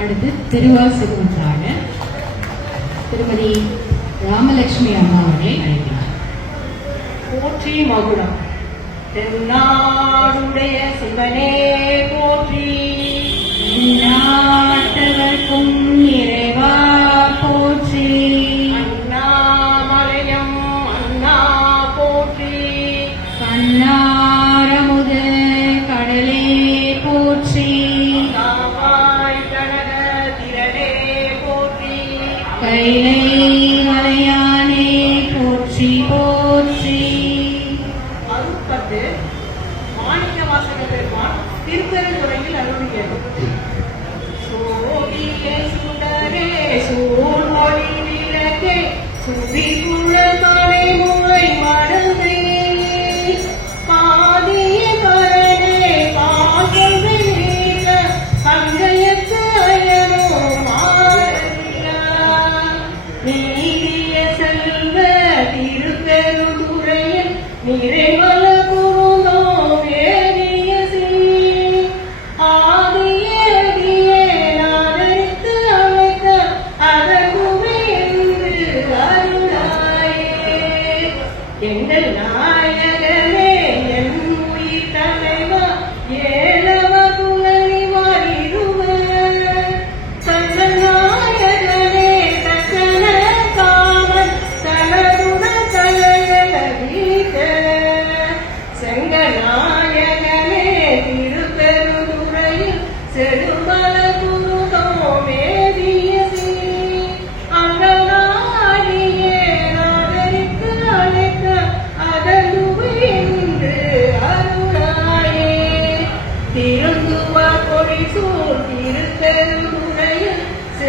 அடுத்து திருவால் சிறுவன்றாக திருமதி ராமலட்சுமி அம்மா அவர்களை அழைக்கிறார். போற்றி மகுடம். தென்னாடுடைய சிவனே போற்றி. புண்ணிய மயிலை மலையானே போற்றி போற்றி அருட்பத்து மாணிக்க வாசக பெருமான் திருப்பெருந்துறையில் அருளியது. சோபியே சோ இனிய செல்வ திருப்பெருந்துறைய நிறைவல எங்கள் நான்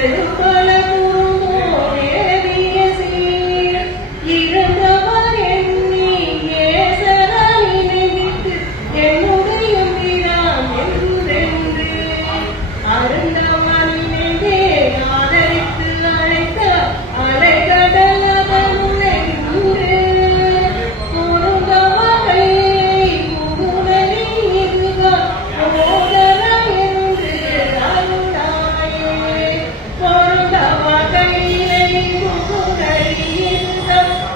Senhor.